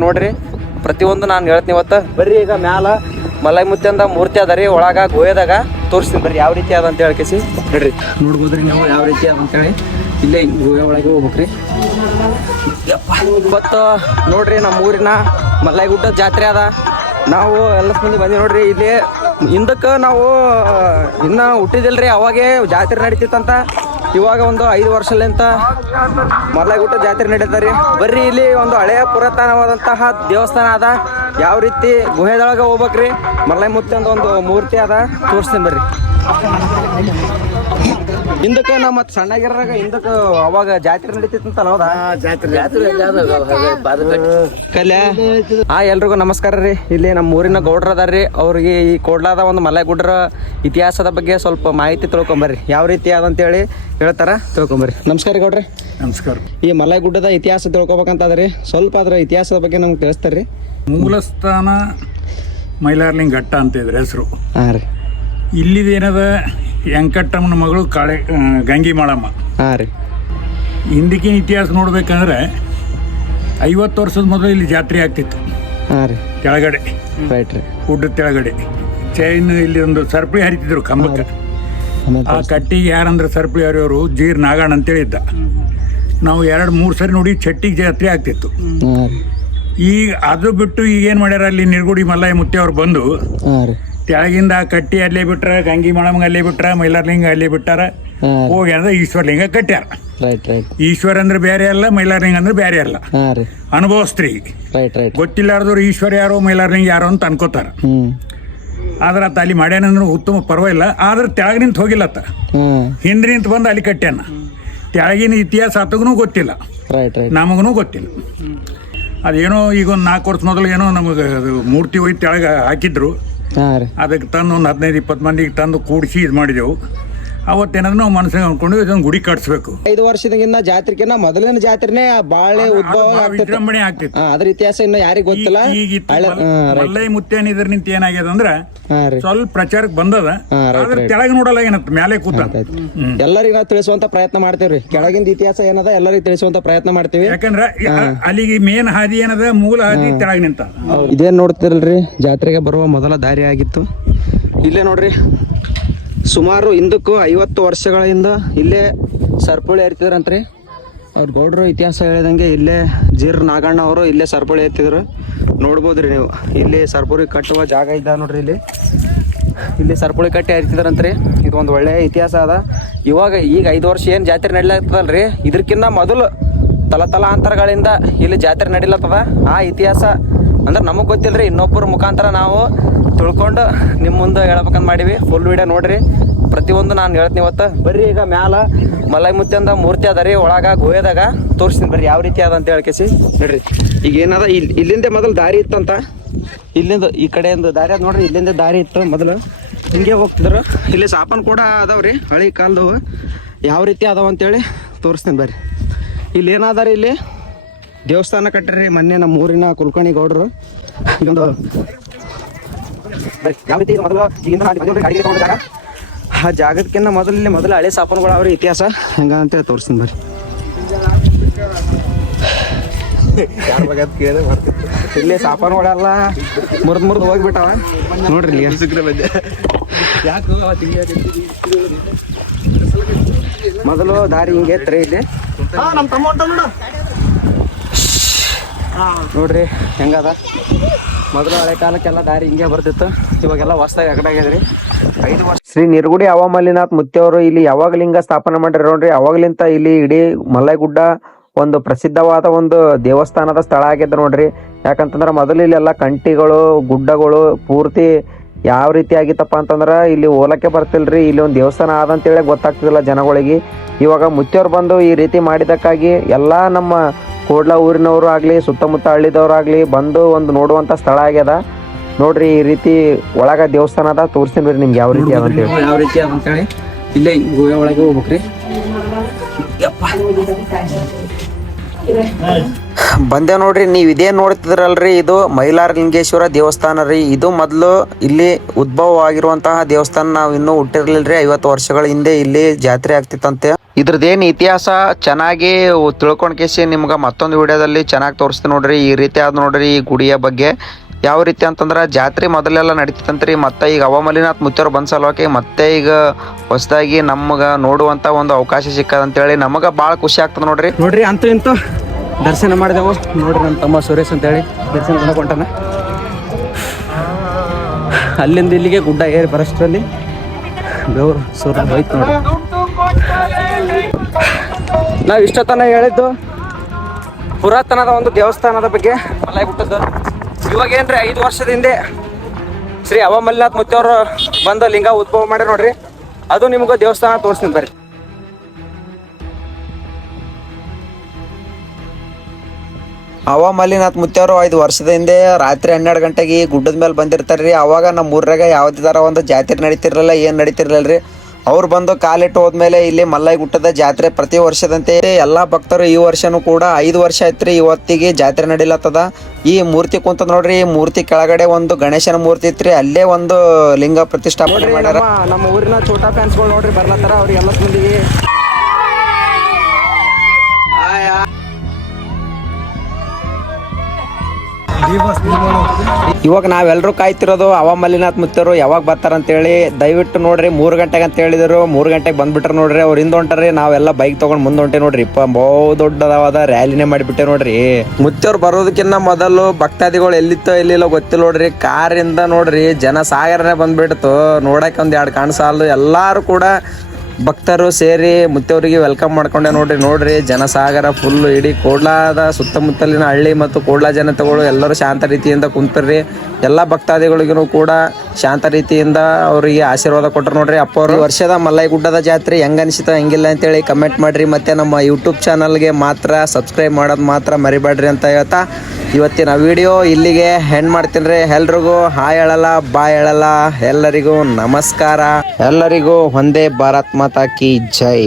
ನೋಡ್ರಿ ಪ್ರತಿಯೊಂದು ನಾನು ಹೇಳ್ತೀನಿ ಇವತ್ತು. ಬರ್ರಿ ಈಗ ಮ್ಯಾಲ ಮಲೈ ಮುತ್ಯಂದ ಮೂರ್ತಿ ಅದ ರೀ, ಒಳಗ ಗೋಯದಾಗ ತೋರಿಸ್ತೀನಿ ಬರ್ರಿ ಯಾವ ರೀತಿ ಅದ ಅಂತ ಹೇಳ್ಕೇಸಿ. ನೋಡ್ರಿ ನೋಡ್ಬೋದ್ರಿ ನೀವು ಯಾವ ರೀತಿ ಅದ ಅಂತೇಳಿ. ಇಲ್ಲೇ ಗೋಯ ಒಳಗೆ ಹೋಗ್ಬೇಕ್ರಿ. ಇವತ್ತು ನೋಡ್ರಿ ನಮ್ಮ ಊರಿನ ಮಲ್ಲೈಗುಡ್ಡ ಜಾತ್ರೆ ಅದ. ನಾವು ಎಲ್ಲ ಮಂದಿ ಬಂದಿ ನೋಡ್ರಿ. ಇಲ್ಲಿ ಹಿಂದಕ್ಕೆ ನಾವು ಇನ್ನ ಹುಟ್ಟಿದಿಲ್ರಿ, ಅವಾಗೇ ಜಾತ್ರೆ ನಡೀತಿತ್ತಂತ. ಇವಾಗ ಒಂದು 5 ವರ್ಷಲಿಂತ ಮಲ್ಲೈಗುಡ್ಡ ಜಾತ್ರೆ ನಡೀತಾರೆ. ಬರ್ರಿ ಇಲ್ಲಿ ಒಂದು ಹಳೆಯ ಪುರಾತನವಾದಂತಹ ದೇವಸ್ಥಾನ ಅದ. ಯಾವ ರೀತಿ ಗುಹೆದೊಳಗೆ ಹೋಗ್ಬೇಕ್ರಿ. ಮಲ್ಲೈ ಮುತ್ಯಂದ ಒಂದು ಮೂರ್ತಿ ಅದ, ತೋರಿಸ್ತೀನಿ ಬರ್ರಿ. ಹಿಂದಕ್ಕೆ ನಾವು ಮತ್ತೆ ಸಣ್ಣಗಿರಾಗ ಹಿಂದಕ್ಕೆ ಅವಾಗ ಜಾತ್ರೆ ನಡೀತಿತ್ತಂತಲ್ಲ, ಹೌದಾ? ಕಲ್ಯ ಎಲ್ರಿಗೂ ನಮಸ್ಕಾರ ರೀ. ಇಲ್ಲಿ ನಮ್ಮ ಊರಿನ ಗೌಡ್ರ ಅದಾರ್ರಿ. ಅವ್ರಿಗೆ ಈ ಕೋಡ್ಲಾದ ಒಂದು ಮಲ್ಲೈಗುಡ್ಡರ ಇತಿಹಾಸದ ಬಗ್ಗೆ ಸ್ವಲ್ಪ ಮಾಹಿತಿ ತಿಳ್ಕೊಂಬರ್ರಿ. ಯಾವ ರೀತಿ ಅದಂತೇಳಿ ಹೇಳ್ತಾರ, ತಿಳ್ಕೊಂಬರ್ರಿ. ನಮಸ್ಕಾರ ಗೌಡ್ರಿ. ನಮಸ್ಕಾರ. ಈ ಮಲ್ಲೈಗುಡ್ಡದ ಇತಿಹಾಸ ತಿಳ್ಕೊಬೇಕಂತದ್ರಿ, ಸ್ವಲ್ಪ ಅದ್ರ ಇತಿಹಾಸದ ಬಗ್ಗೆ ನಮ್ಗೆ ತಿಳಿಸ್ತಾರ್ರಿ. ಮೂಲ ಸ್ಥಾನ ಮೈಲಾರ್ಲಿಂಗ ಘಟ್ಟ ಅಂತ ಇದ್ರ ಹೆಸರು. ಹಾಂ ರೀ. ಇಲ್ಲಿದೇನದ ವೆಂಕಟಮ್ಮನ ಮಗಳು ಗಂಗಿ ಮಾಳಮ್ಮ. ಹಾಂ ರೀ. ಹಿಂದಕ್ಕಿನ ಇತಿಹಾಸ ನೋಡ್ಬೇಕಂದ್ರೆ 50 ವರ್ಷದ ಮೊದಲು ಇಲ್ಲಿ ಜಾತ್ರೆ ಆಗ್ತಿತ್ತು. ಹಾಂ ರೀ. ಕೆಳಗಡೆ ರೈಟ್ ರೀ. ಗುಡ್ಡದ ಕೆಳಗಡೆ ಚೈನ್ ಇಲ್ಲಿ ಒಂದು ಸರ್ಪಳಿ ಹರಿತಿದ್ರು ಕಂಬಕ್ಕೆ. ಆ ಕಟ್ಟಿಗೆ ಯಾರಂದ್ರೆ ಸರ್ಪಳಿ ಹರಿಯೋರು ಜೀರ್ ನಾಗಣ್ಣ ಅಂತೇಳಿ ಇದ್ದ. ನಾವು 2-3 ಸರಿ ನೋಡಿ ಚಟ್ಟಿಗೆ ಜಾತ್ರೆ ಆಗ್ತಿತ್ತು. ಈಗ ಅದು ಬಿಟ್ಟು ಈಗ ಏನು ಮಾಡ್ಯಾರ, ಅಲ್ಲಿ ನಿರ್ಗುಡಿ ಮಲ್ಲಯ್ಯ ಮುತ್ತಿ ಅವ್ರು ಬಂದು ತೆಳಗಿಂದ ಕಟ್ಟಿ ಅಲ್ಲೇ ಬಿಟ್ರ, ಗಂಗಿ ಮಾಳಮ್ಗ ಅಲ್ಲೇ ಬಿಟ್ರ, ಮೈಲಾರ್ಲಿಂಗ ಅಲ್ಲೇ ಬಿಟ್ಟಾರ. ಹೋಗಿ ಅಂದ್ರೆ ಈಶ್ವರಲಿಂಗ ಕಟ್ಟ್ಯಾರ. ಈಶ್ವರ ಅಂದ್ರೆ ಬೇರೆ ಅಲ್ಲ, ಮೈಲಾರ್ಲಿಂಗ ಅಂದ್ರೆ ಬೇರೆ ಅಲ್ಲ. ಅನುಭವಸ್ತ್ರೀ ಗೊತ್ತಿಲ್ಲಾರ್ದವ್ರು ಈಶ್ವರ ಯಾರೋ ಮೈಲಾರ್ಲಿಂಗ ಯಾರೋ ಅಂತ ಅನ್ಕೋತಾರ. ಆದ್ರೆ ಆತ ಅಲ್ಲಿ ಮಾಡ್ಯಾನಂದ್ರೆ ಉತ್ತಮ ಪರವಾಗಿಲ್ಲ. ಆದ್ರೆ ತೆಳಗ ನಿಂತ ಹೋಗಿಲ್ಲತ್ತ, ಹಿಂದೆ ನಿಂತ ಬಂದು ಅಲ್ಲಿ ಕಟ್ಟ್ಯಾನ. ತೆಳಗಿನ ಇತಿಹಾಸ ಆತಗೂ ಗೊತ್ತಿಲ್ಲ, ನಮಗೂ ಗೊತ್ತಿಲ್ಲ. ಅದೇನೋ ಈಗ ಒಂದು 4 ವರ್ಷ ಮೊದಲು ಏನೋ ನಮಗೆ ಮೂರ್ತಿ ಹೋಗಿ ತೆಳಗ ಹಾಕಿದ್ರು. ಅದಕ್ಕೆ ತಂದು ಒಂದು 15-20 ಮಂದಿಗೆ ತಂದು ಕೂಡಿಸಿ ಇದು ಮಾಡಿದೆವು. ಅವತ್ತೇನಾದ್ರು ನಾವು ಮನಸ್ಸಿಗೆ ಅನ್ಕೊಂಡು ಇದೊಂದು ಗುಡಿ ಕಟ್ಸ್ಬೇಕು. 5 ವರ್ಷದಿಂದ ಜಾತ್ರೆಗಿನ್ನ ಮೊದಲಿನ ಜಾತ್ರೆನೇ ಬಾಳೆ ಉದ್ಭವ ವಿಜೃಂಭಣೆ ಆಗ್ತಿತ್ತು. ಅದ್ರ ಇತಿಹಾಸ ಇನ್ನು ಯಾರಿಗ ಗೊತ್ತಿಲ್ಲ. ಮಲ್ಲೈ ಮುತ್ಯಾನ ಇದ್ರ ನಿಂತ ಏನಾಗ್ಯದ ಅಂದ್ರ ಸ್ವಲ್ಪ ಪ್ರಚಾರಕ್ಕೆ ಬಂದದ. ಆದ್ರೆ ಕೆಳಗೆ ನೋಡಲ್ಲ ಏನತ್ತ, ಮ್ಯಾಲೆ ಕೂತ. ಎಲ್ಲರಿಗ ನಾವು ತಿಳಿಸುವಂತ ಪ್ರಯತ್ನ ಮಾಡ್ತೇವ್ರಿ. ಕೆಳಗಿಂದ ಇತಿಹಾಸ ಏನದ ಎಲ್ಲರಿಗೂ ತಿಳಿಸುವಂತ ಪ್ರಯತ್ನ ಮಾಡ್ತೀವಿ. ಯಾಕಂದ್ರ ಅಲ್ಲಿಗೆ ಮೇನ್ ಹಾದಿ ಏನದ, ಮೂಲ ಹಾದಿ ತೆಳಗ ನಿಂತ. ಇದೇನ್ ನೋಡ್ತಿರಲ್ರಿ, ಜಾತ್ರೆಗೆ ಬರುವ ಮೊದಲ ದಾರಿ ಆಗಿತ್ತು. ಇಲ್ಲೇ ನೋಡ್ರಿ, ಸುಮಾರು ಹಿಂದಕ್ಕೂ 50 ವರ್ಷಗಳಿಂದ ಇಲ್ಲೇ ಸರ್ಪುಳಿ ಏರ್ತಿದ್ರಂತ್ರಿ. ಅವ್ರ ಗೌಡ್ರು ಇತಿಹಾಸ ಹೇಳಿದಂಗೆ ಇಲ್ಲೇ ಜೀರ್ ನಾಗಣ್ಣ ಅವರು ಇಲ್ಲೇ ಸರ್ಪುಳಿ ಏರ್ತಿದ್ರು. ನೋಡ್ಬೋದ್ರಿ ನೀವು. ಇಲ್ಲಿ ಸರ್ಪುಳಿ ಕಟ್ಟುವ ಜಾಗ ಇದ್ದ ನೋಡ್ರಿ. ಇಲ್ಲಿ ಸರ್ಪುಳಿ ಕಟ್ಟಿ ಏರ್ತಿದ್ರಂತ್ರಿ. ಇದು ಒಂದು ಒಳ್ಳೆಯ ಇತಿಹಾಸ ಅದ. ಈಗ 5 ವರ್ಷ ಏನು ಜಾತ್ರೆ ನಡಿಲತ್ತದಲ್ರಿ, ಇದಕ್ಕಿಂತ ಮೊದಲು ತಲಾಂತರಗಳಿಂದ ಇಲ್ಲಿ ಜಾತ್ರೆ ನಡಿಲತ್ತದ. ಆ ಇತಿಹಾಸ ಅಂದ್ರೆ ನಮಗೆ ಗೊತ್ತಿಲ್ಲರಿ, ಇನ್ನೊಬ್ಬರ ಮುಖಾಂತರ ನಾವು ತಿಳ್ಕೊಂಡು ನಿಮ್ಮ ಮುಂದೆ ಹೇಳ್ಬೇಕಂತ ಮಾಡೀವಿ. ಫುಲ್ ವಿಡಿಯೋ ನೋಡ್ರಿ. ಪ್ರತಿಯೊಂದು ನಾನು ಹೇಳ್ತೀನಿ ಇವತ್ತು. ಬರ್ರಿ ಈಗ ಮ್ಯಾಲ ಮಲೈ ಮುತ್ಯಂದ ಮೂರ್ತಿ ಅದ ರೀ, ಒಳಗ ಗೋಯದಾಗ ತೋರಿಸ್ತೀನಿ ಬರ್ರಿ ಯಾವ ರೀತಿ ಅದ ಅಂತ ಹೇಳ್ಕೇಸಿ. ನೋಡ್ರಿ ಈಗ ಏನದ, ಇಲ್ಲಿಂದ ಮೊದಲು ದಾರಿ ಇತ್ತಂತ. ಇಲ್ಲಿಂದ ಈ ಕಡೆಯಿಂದ ದಾರಿ ಅದ ನೋಡ್ರಿ. ಇಲ್ಲಿಂದ ದಾರಿ ಇತ್ತು ಮೊದಲು, ಹಿಂಗೆ ಹೋಗ್ತಿದ್ರು. ಇಲ್ಲಿ ಸಾಪನ್ ಕೂಡ ಅದಾವ್ರಿ, ಹಳಿ ಕಾಲದವು. ಯಾವ ರೀತಿ ಅದಾವ ಅಂತೇಳಿ ತೋರಿಸ್ತೀನಿ ಬರ್ರಿ. ಇಲ್ಲಿ ಏನದ ರೀ, ಇಲ್ಲಿ ದೇವಸ್ಥಾನ ಕಟ್ಟಿರಿ ಮೊನ್ನೆ ನಮ್ಮ ಊರಿನ ಕುಲ್ಕರ್ಣಿ ಗೌಡರು. ಈಗೊಂದು ಯಾವ ರೀತಿ ಮೊದಲು ಆ ಜಾಗದಕ್ಕಿಂತ ಮೊದಲು ಹಳೆ ಸಾಪನ್ಗಳು ಅವ್ರ ಇತಿಹಾಸ ಹೆಂಗ ಅಂತೇಳಿ ತೋರಿಸ್ತೀನಿ ಬರ್ರಿ. ಇಲ್ಲಿ ಸಾಪನ್ಗಳೆಲ್ಲ ಮುರಿದು ಹೋಗ್ಬಿಟ್ಟಾವ ನೋಡ್ರಿ. ಇಲ್ಲಿ ಮೊದಲು ದಾರಿ ಹಿಂಗೆ ಐತ್ರಿ. ಇಲ್ಲಿ ನೋಡ್ರಿ ಹೆಂಗದ. ಮೊದಲು ಹಳೆ ಕಾಲಕ್ಕೆಲ್ಲ ದಾರಿ ಹಿಂಗೆ ಬರ್ತಿತ್ತು, ಇವಾಗೆಲ್ಲ ಹೊಸದಾಗಿ ಅಗಡಾಗ್ಯದ್ರಿ. 5 ವರ್ಷ ಶ್ರೀ ನಿರ್ಗುಡಿ ಅವಮಲ್ಲಿನಾಥ್ ಮುತ್ತೆಯವರು ಇಲ್ಲಿ ಯಾವಾಗ ಲಿಂಗ ಸ್ಥಾಪನೆ ಮಾಡಿರ ನೋಡ್ರಿ. ಅವಾಗ್ಲಿಂತ ಇಲ್ಲಿ ಇಡೀ ಮಲ್ಲೈಗುಡ್ಡ ಒಂದು ಪ್ರಸಿದ್ಧವಾದ ಒಂದು ದೇವಸ್ಥಾನದ ಸ್ಥಳ ಆಗ್ಯದ ನೋಡ್ರಿ. ಯಾಕಂತಂದ್ರೆ ಮೊದಲು ಇಲ್ಲೆಲ್ಲ ಕಂಟಿಗಳು, ಗುಡ್ಡಗಳು ಪೂರ್ತಿ ಯಾವ ರೀತಿ ಆಗಿತ್ತಪ್ಪ ಅಂತಂದ್ರೆ ಇಲ್ಲಿ ಹೋಲಕ್ಕೆ ಬರ್ತಿಲ್ರಿ. ಇಲ್ಲಿ ಒಂದು ದೇವಸ್ಥಾನ ಆದಂತೇಳಿ ಗೊತ್ತಾಗ್ತಿದಿಲ್ಲ ಜನಗಳಿಗೆ. ಇವಾಗ ಮುತ್ತೆಯವ್ರು ಬಂದು ಈ ರೀತಿ ಮಾಡಿದಕ್ಕಾಗಿ ಎಲ್ಲ ನಮ್ಮ ಕೋಡ್ಲ ಊರಿನವರು ಆಗಲಿ, ಸುತ್ತಮುತ್ತ ಹಳ್ಳಿದವ್ರಾಗಲಿ ಬಂದು ಒಂದು ನೋಡುವಂಥ ಸ್ಥಳ ಆಗ್ಯದ ನೋಡ್ರಿ. ಈ ರೀತಿ ಒಳಗ ದೇವಸ್ಥಾನ ಅದ, ತೋರಿಸ್ತೀನಿ ಬರ್ರಿ ನಿಮ್ಗೆ ಯಾವ ರೀತಿ ಅದಂತೇಳಿ. ಯಾವ ರೀತಿ ಅದಂತೇಳಿ ಇಲ್ಲೇ ಗೋವಾ ಒಳಗೆ ಹೋಗ್ಬೇಕ್ರಿ. ಬಂದೆ ನೋಡ್ರಿ. ನೀವು ಇದೇನು ನೋಡ್ತಿದ್ರಲ್ರಿ, ಇದು ಮೈಲಾರಲಿಂಗೇಶ್ವರ ದೇವಸ್ಥಾನ ರೀ. ಇದು ಮೊದಲು ಇಲ್ಲಿ ಉದ್ಭವ ಆಗಿರುವಂತಹ ದೇವಸ್ಥಾನ. ನಾವು ಇನ್ನೂ ಹುಟ್ಟಿರ್ಲಿಲ್ರಿ. 50 ವರ್ಷಗಳ ಹಿಂದೆ ಇಲ್ಲಿ ಜಾತ್ರೆ ಆಗ್ತಿತ್ತಂತೆ. ಇದ್ರದ್ದೇನು ಇತಿಹಾಸ ಚೆನ್ನಾಗಿ ತಿಳ್ಕೊಂಡ್ ಕೇಸಿ ನಿಮ್ಗೆ ಮತ್ತೊಂದು ವಿಡಿಯೋದಲ್ಲಿ ಚೆನ್ನಾಗಿ ತೋರಿಸ್ತೀನಿ ನೋಡ್ರಿ. ಈ ರೀತಿ ಆದ ನೋಡ್ರಿ ಈ ಗುಡಿಯ ಬಗ್ಗೆ. ಯಾವ ರೀತಿ ಅಂತಂದ್ರೆ ಜಾತ್ರೆ ಮೊದಲೆಲ್ಲ ನಡೀತಿತ್ತಂತ್ರಿ. ಮತ್ತೆ ಈಗ ಅವಮಲ್ಲಿನಾಥ್ ಮುತ್ತೇರು ಬಂದ್ ಸಲುವಾಗಿ ಮತ್ತೆ ಈಗ ಹೊಸದಾಗಿ ನಮ್ಗೆ ನೋಡುವಂತ ಒಂದು ಅವಕಾಶ ಸಿಕ್ಕದಂತೇಳಿ ನಮಗೆ ಭಾಳ ಖುಷಿ ಆಗ್ತದೆ ನೋಡ್ರಿ. ನೋಡ್ರಿ ಅಂತೂ ಇಂತೂ ದರ್ಶನ ಮಾಡಿದೆವು ನೋಡ್ರಿ. ನಮ್ಮ ತಮ್ಮ ಸುರೇಶ್ ಅಂತೇಳಿ ದರ್ಶನ ಮಾಡ್ಕೊಂಟಾನ. ಅಲ್ಲಿಂದ ಇಲ್ಲಿಗೆ ಗುಡ್ಡ ಏರಿ ಬರೋಷ್ಟರಲ್ಲಿ ಬೆವರು ಸುರ ಹೋಯ್ತು ನೋಡ್ರಿ. ನಾವು ಇಷ್ಟೊತ್ತನ ಹೇಳಿದ್ದು ಪುರಾತನದ ಒಂದು ದೇವಸ್ಥಾನದ ಬಗ್ಗೆ ಮಲೈಗುಟ್ಟದ್ದು. ಇವಾಗ ಏನ್ರಿ 5 ವರ್ಷದ ಹಿಂದೆ ಶ್ರೀ ಅವಮಲ್ಲಿನಾಥ್ ಮುತ್ತೇವರು ಬಂದು ಲಿಂಗ ಉದ್ಭವ ಮಾಡಿ ನೋಡ್ರಿ. ಅದು ನಿಮಗೂ ದೇವಸ್ಥಾನ ತೋರಿಸ್ತೀನಿ ಬರ್ರಿ. ಅವಮಲ್ಲಿನಾಥ್ ಮುತ್ತೇವರು 5 ವರ್ಷದ ಹಿಂದೆ ರಾತ್ರಿ 12 ಗಂಟೆಗೆ ಗುಡ್ಡದ ಮೇಲೆ ಬಂದಿರ್ತಾರ್ರಿ. ಅವಾಗ ನಮ್ಮ ಊರಾಗ ಯಾವುದೇ ಥರ ಒಂದು ಜಾತ್ರೆ ನಡೀತಿರಲಿಲ್ಲ, ಏನು ನಡೀತಿರ್ಲಿಲ್ಲ ರೀ. ಅವ್ರು ಬಂದು ಕಾಲಿಟ್ಟು ಹೋದ್ಮೇಲೆ ಇಲ್ಲಿ ಮಲ್ಲೈಗುಟ್ಟದ ಜಾತ್ರೆ ಪ್ರತಿ ವರ್ಷದಂತೆ ಎಲ್ಲ ಭಕ್ತರು ಈ ವರ್ಷನೂ ಕೂಡ 5 ವರ್ಷ ಆಯ್ತ್ರಿ ಇವತ್ತಿಗೆ ಜಾತ್ರೆ ನಡೀಲತ್ತದ. ಈ ಮೂರ್ತಿ ಕುಂತದ ನೋಡ್ರಿ. ಈ ಮೂರ್ತಿ ಕೆಳಗಡೆ ಒಂದು ಗಣೇಶನ ಮೂರ್ತಿ ಇತ್ರಿ. ಅಲ್ಲೇ ಒಂದು ಲಿಂಗ ಪ್ರತಿಷ್ಠಾಪನೆ ಮಾಡ್ಯಾರ. ನಮ್ಮ ಊರಿನ ಛೋಟಾ ಫ್ಯಾನ್ಸ್ಗಳು ನೋಡ್ರಿ ಬರ್ಲತ್ತಾರ. ಅವ್ರಿಗೆ ಎಲ್ಲ ಮಂದಿಗೆ ಇವಾಗ ನಾವೆಲ್ಲರೂ ಕಾಯ್ತಿರೋದು ಅವಮಲ್ಲಿನಾಥ್ ಮುತ್ತೇವರು ಯಾವಾಗ ಬರ್ತಾರಂತೇಳಿ. ದಯವಿಟ್ಟು ನೋಡ್ರಿ 3 ಗಂಟೆಗೆ ಅಂತ ಹೇಳಿದ್ರು. 3 ಗಂಟೆಗೆ ಬಂದ್ಬಿಟ್ರೆ ನೋಡ್ರಿ. ಅವ್ರು ಹಿಂದೆ ಹೊಂಟ್ರಿ. ನಾವೆಲ್ಲ ಬೈಕ್ ತಗೊಂಡ್ ಮುಂದೆ ಹೊಂಟೆ ನೋಡ್ರಿ. ಬಹು ದೊಡ್ಡದಾದ ರ್ಯಾಲಿನೇ ಮಾಡಿಬಿಟ್ಟೆ ನೋಡ್ರಿ. ಮುತ್ತೇವ್ರು ಬರೋದಕ್ಕಿಂತ ಮೊದಲು ಭಕ್ತಾದಿಗಳು ಎಲ್ಲಿತ್ತೋ ಎಲ್ಲಿಲ್ಲೋ ಗೊತ್ತಿಲ್ಲ ನೋಡ್ರಿ. ಕಾರಿಂದ ನೋಡ್ರಿ ಜನ ಸಾಗರನೇ ಬಂದ್ಬಿಡ್ತು. ನೋಡಕ್ಕೆ ಒಂದ್ 2 ಕಾಣಿಸಲ್ಲ. ಎಲ್ಲಾರು ಕೂಡ ಭಕ್ತರು ಸೇರಿ ಮುತ್ತೇವರಿಗೆ ವೆಲ್ಕಮ್ ಮಾಡ್ಕೊಂಡೆ ನೋಡ್ರಿ. ಜನಸಾಗರ ಫುಲ್. ಇಡೀ ಕೋಡ್ಲಾದ ಸುತ್ತಮುತ್ತಲಿನ ಹಳ್ಳಿ ಮತ್ತು ಕೋಡ್ಲಾ ಜನತೆಗಳು ಎಲ್ಲರೂ ಶಾಂತ ರೀತಿಯಿಂದ ಕುಂತರ್ರಿ. ಎಲ್ಲ ಭಕ್ತಾದಿಗಳಿಗೂ ಕೂಡ ಶಾಂತ ರೀತಿಯಿಂದ ಅವರಿಗೆ ಆಶೀರ್ವಾದ ಕೊಟ್ಟರು ನೋಡ್ರಿ. ಅಪ್ಪ ಅವರು ವರ್ಷದ ಮಲ್ಲೈಗುಡ್ಡದ ಜಾತ್ರೆ ಹೆಂಗ ಅನಿಸಿತ ಹೆಂಗಿಲ್ಲ ಅಂತೇಳಿ ಕಮೆಂಟ್ ಮಾಡ್ರಿ. ಮತ್ತೆ ನಮ್ಮ ಯೂಟ್ಯೂಬ್ ಚಾನಲ್ಗೆ ಮಾತ್ರ ಸಬ್ಸ್ಕ್ರೈಬ್ ಮಾಡೋದು ಮಾತ್ರ ಮರಿಬೇಡ್ರಿ ಅಂತ ಹೇಳ್ತಾ ಇವತ್ತಿನ ವಿಡಿಯೋ ಇಲ್ಲಿಗೆ ಹೆಣ್ ಮಾಡ್ತೀನಿ ರೀ. ಎಲ್ರಿಗೂ ಹಾಯ್ ಹೇಳಲ್ಲ, ಬಾಯ್ ಹೇಳಲ್ಲ. ಎಲ್ಲರಿಗೂ ನಮಸ್ಕಾರ. ಎಲ್ಲರಿಗೂ ಒಂದೇ ಭಾರತ್ ಮಾತಾ ಕಿ ಜೈ.